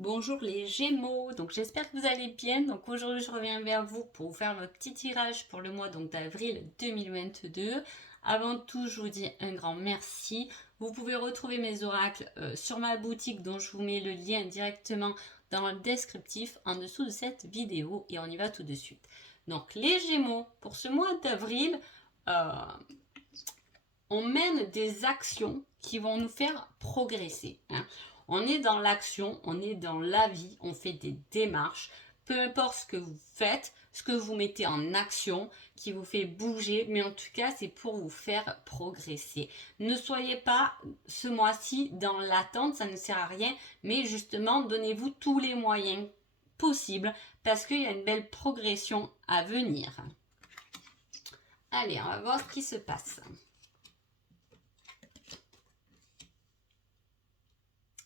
Bonjour les Gémeaux, donc j'espère que vous allez bien. Donc aujourd'hui je reviens vers vous pour vous faire le petit tirage pour le mois d'avril 2022. Avant tout, je vous dis un grand merci. Vous pouvez retrouver mes oracles sur ma boutique dont je vous mets le lien directement dans le descriptif en dessous de cette vidéo et on y va tout de suite. Donc les Gémeaux, pour ce mois d'avril, on mène des actions qui vont nous faire progresser. On est dans l'action, on est dans la vie, on fait des démarches. Peu importe ce que vous faites, ce que vous mettez en action, qui vous fait bouger, mais en tout cas, c'est pour vous faire progresser. Ne soyez pas ce mois-ci dans l'attente, ça ne sert à rien, mais justement, donnez-vous tous les moyens possibles parce qu'il y a une belle progression à venir. Allez, on va voir ce qui se passe.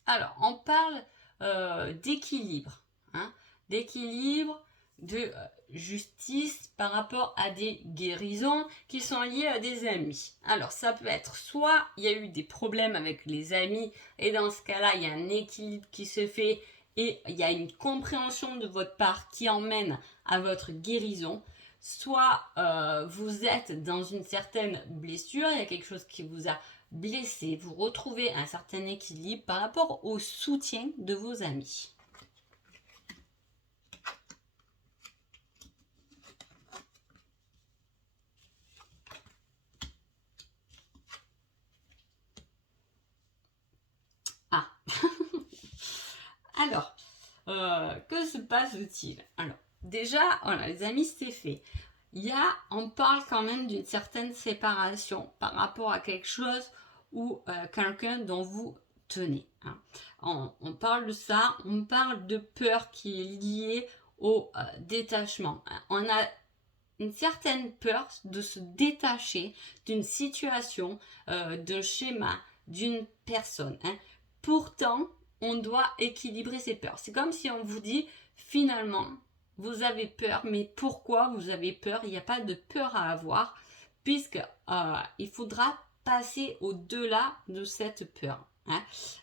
Alors, on parle d'équilibre, d'équilibre, de justice par rapport à des guérisons qui sont liées à des amis. Alors, ça peut être soit il y a eu des problèmes avec les amis et dans ce cas-là, il y a un équilibre qui se fait et il y a une compréhension de votre part qui emmène à votre guérison. Soit vous êtes dans une certaine blessure, il y a quelque chose qui vous a blessé, vous retrouvez un certain équilibre par rapport au soutien de vos amis. Ah Alors, que se passe-t-il? Alors, déjà, voilà, les amis, c'est fait. On parle quand même d'une certaine séparation par rapport à quelque chose ou quelqu'un dont vous tenez. On parle de ça, on parle de peur qui est liée au détachement. On a une certaine peur de se détacher d'une situation, d'un schéma, d'une personne. Pourtant, on doit équilibrer ses peurs. C'est comme si on vous dit, finalement, vous avez peur, mais pourquoi vous avez peur? Il n'y a pas de peur à avoir, puisque il faudra passer au-delà de cette peur.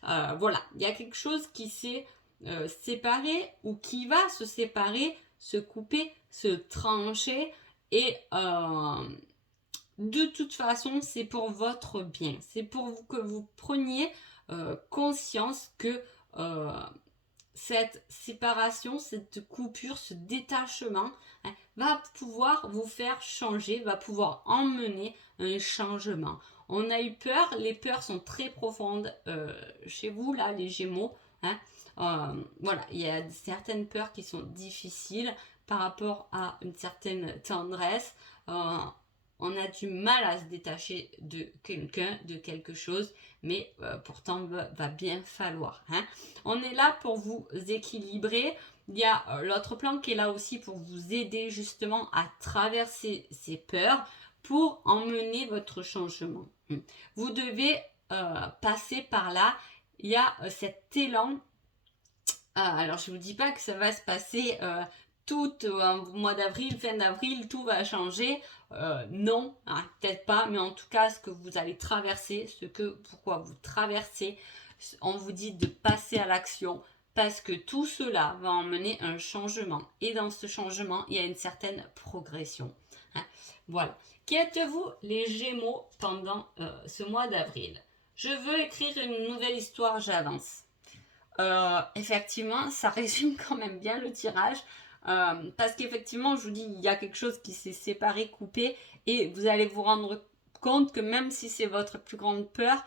Voilà, il y a quelque chose qui s'est séparé ou qui va se séparer, se couper, se trancher et de toute façon, c'est pour votre bien. C'est pour vous que vous preniez conscience que cette séparation, cette coupure, ce détachement va pouvoir vous faire changer, va pouvoir emmener un changement. On a eu peur, les peurs sont très profondes chez vous, là, les Gémeaux. Voilà, il y a certaines peurs qui sont difficiles par rapport à une certaine tendresse. On a du mal à se détacher de quelqu'un, de quelque chose, mais pourtant va bien falloir. On est là pour vous équilibrer. Il y a l'autre plan qui est là aussi pour vous aider justement à traverser ces peurs pour emmener votre changement. Vous devez passer par là. Il y a cet élan. Alors je ne vous dis pas que ça va se passer tout au mois d'avril, fin d'avril, tout va changer. Non, peut-être pas, mais en tout cas, ce que vous allez traverser, pourquoi vous traversez, on vous dit de passer à l'action parce que tout cela va emmener un changement. Et dans ce changement, il y a une certaine progression. Voilà. Qui êtes-vous, les Gémeaux, pendant ce mois d'avril? Je veux écrire une nouvelle histoire, j'avance. Effectivement, ça résume quand même bien le tirage. Parce qu'effectivement, je vous dis, il y a quelque chose qui s'est séparé, coupé, et vous allez vous rendre compte que même si c'est votre plus grande peur,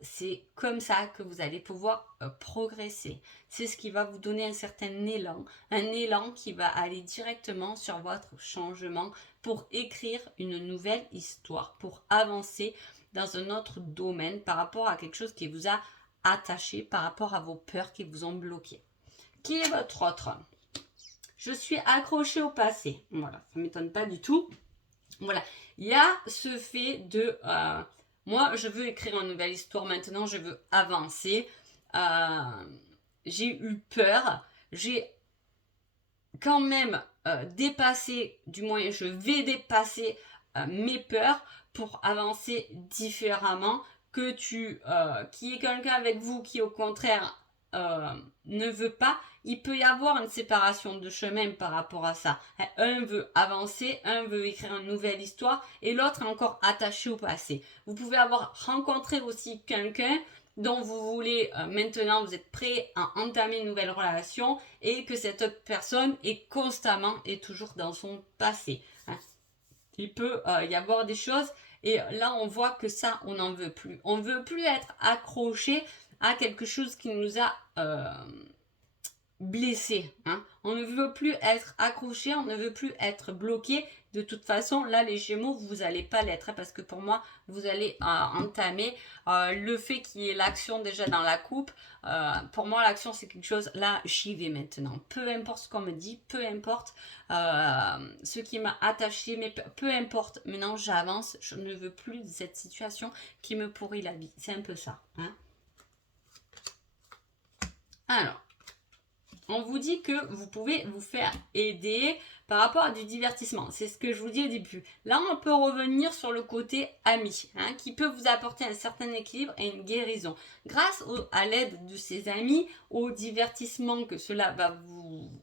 c'est comme ça que vous allez pouvoir progresser. C'est ce qui va vous donner un élan qui va aller directement sur votre changement pour écrire une nouvelle histoire, pour avancer dans un autre domaine par rapport à quelque chose qui vous a attaché, par rapport à vos peurs qui vous ont bloqué. Qui est votre autre? Je suis accrochée au passé. Voilà, ça ne m'étonne pas du tout. Voilà, il y a ce fait de moi, je veux écrire une nouvelle histoire maintenant, je veux avancer. J'ai eu peur, j'ai quand même dépassé, du moins je vais dépasser mes peurs pour avancer différemment. Que qui est quelqu'un avec vous qui au contraire ne veut pas, il peut y avoir une séparation de chemin par rapport à ça. Un veut avancer, un veut écrire une nouvelle histoire et l'autre est encore attaché au passé. Vous pouvez avoir rencontré aussi quelqu'un dont vous voulez maintenant, vous êtes prêt à entamer une nouvelle relation et que cette autre personne est constamment et toujours dans son passé. Il peut y avoir des choses et là on voit que ça on n'en veut plus. On ne veut plus être accroché à quelque chose qui nous a blessé. On ne veut plus être accroché, on ne veut plus être bloqué. De toute façon, là, les Gémeaux, vous n'allez pas l'être, parce que pour moi, vous allez entamer le fait qu'il y ait l'action déjà dans la coupe. Pour moi, l'action, c'est quelque chose, là, j'y vais maintenant. Peu importe ce qu'on me dit, peu importe ce qui m'a attaché, mais peu importe. Maintenant, j'avance, je ne veux plus de cette situation qui me pourrit la vie. C'est un peu ça. Alors, on vous dit que vous pouvez vous faire aider par rapport à du divertissement. C'est ce que je vous dis au début. Là, on peut revenir sur le côté ami, qui peut vous apporter un certain équilibre et une guérison. Grâce à l'aide de ces amis, au divertissement que cela va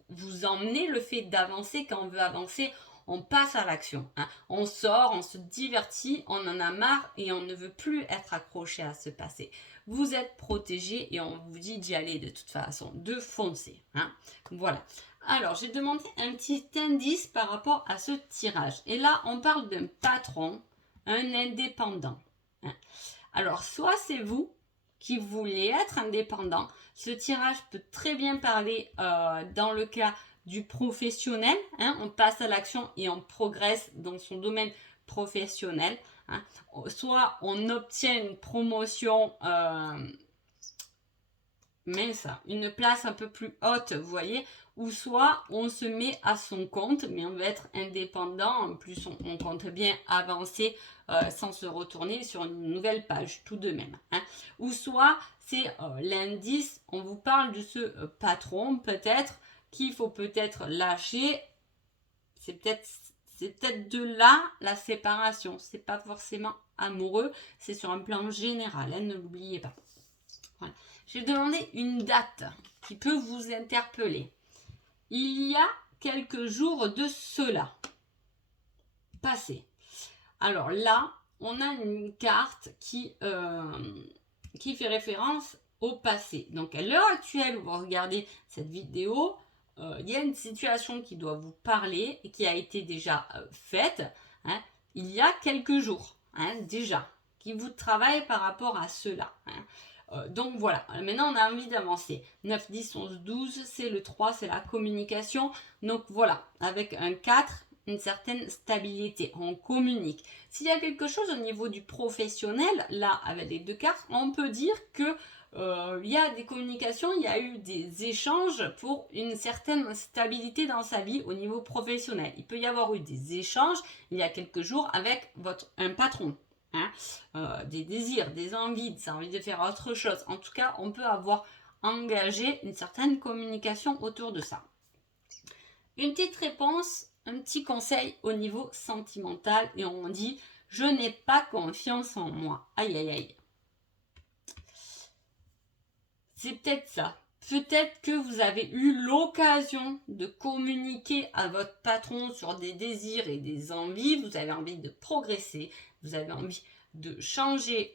vous emmener, le fait d'avancer, quand on veut avancer, on passe à l'action. On sort, on se divertit, on en a marre et on ne veut plus être accroché à ce passé. Vous êtes protégé et on vous dit d'y aller de toute façon, de foncer. Voilà. Alors, j'ai demandé un petit indice par rapport à ce tirage. Et là, on parle d'un patron, un indépendant. Alors, soit c'est vous qui voulez être indépendant. Ce tirage peut très bien parler dans le cas du professionnel. On passe à l'action et on progresse dans son domaine professionnel. Soit on obtient une promotion, une place un peu plus haute, vous voyez, ou soit on se met à son compte, mais on veut être indépendant, en plus on compte bien avancer sans se retourner sur une nouvelle page tout de même. Ou soit c'est l'indice, on vous parle de ce patron peut-être qu'il faut peut-être lâcher, c'est peut-être de là la séparation, c'est pas forcément amoureux, c'est sur un plan général, ne l'oubliez pas. Voilà. J'ai demandé une date qui peut vous interpeller. Il y a quelques jours de cela. Passé. Alors là, on a une carte qui fait référence au passé. Donc à l'heure actuelle où vous regardez cette vidéo, il y a une situation qui doit vous parler et qui a été déjà faite il y a quelques jours déjà, qui vous travaille par rapport à cela. Donc voilà, maintenant on a envie d'avancer. 9, 10, 11, 12, c'est le 3, c'est la communication. Donc voilà, avec un 4, une certaine stabilité, on communique. S'il y a quelque chose au niveau du professionnel, là avec les deux cartes, on peut dire que il y a des communications, il y a eu des échanges pour une certaine stabilité dans sa vie au niveau professionnel. Il peut y avoir eu des échanges il y a quelques jours avec un patron. Des désirs, des envies, des envies de faire autre chose. En tout cas, on peut avoir engagé une certaine communication autour de ça. Une petite réponse, un petit conseil au niveau sentimental et on dit « Je n'ai pas confiance en moi ». Aïe, aïe, aïe. C'est peut-être ça. Peut-être que vous avez eu l'occasion de communiquer à votre patron sur des désirs et des envies. Vous avez envie de progresser. Vous avez envie de changer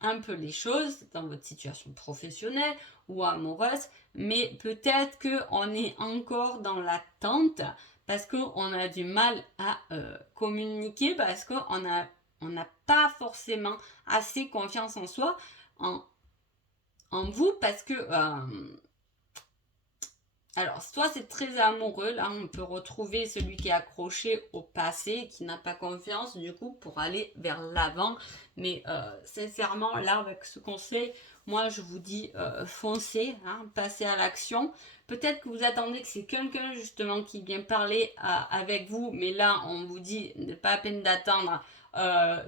un peu les choses dans votre situation professionnelle ou amoureuse. Mais peut-être qu'on est encore dans l'attente parce qu'on a du mal à communiquer, parce qu'on n'a pas forcément assez confiance en soi, en vous, parce que alors soit c'est très amoureux, là on peut retrouver celui qui est accroché au passé, qui n'a pas confiance du coup pour aller vers l'avant, mais sincèrement là avec ce conseil, moi je vous dis foncez, passez à l'action. Peut-être que vous attendez que c'est quelqu'un justement qui vient parler avec vous, mais là on vous dit pas à peine d'attendre,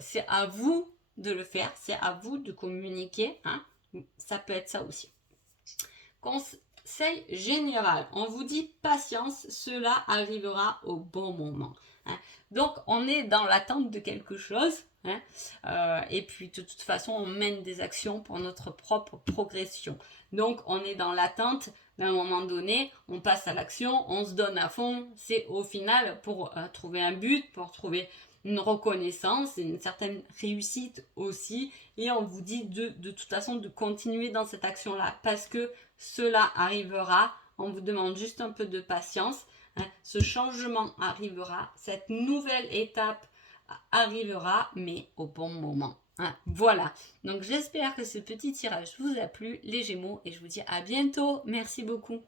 c'est à vous de le faire, c'est à vous de communiquer, ça peut être ça aussi. Conseil général, on vous dit patience, cela arrivera au bon moment. Donc on est dans l'attente de quelque chose, hein. Et puis de toute façon, on mène des actions pour notre propre progression. Donc on est dans l'attente d'un moment donné, on passe à l'action, on se donne à fond. C'est au final pour trouver un but, pour trouver une reconnaissance et une certaine réussite aussi. Et on vous dit de toute façon de continuer dans cette action-là parce que cela arrivera. On vous demande juste un peu de patience. Hein. Ce changement arrivera, cette nouvelle étape arrivera, mais au bon moment. Hein. Voilà, donc j'espère que ce petit tirage vous a plu, les Gémeaux, et je vous dis à bientôt. Merci beaucoup.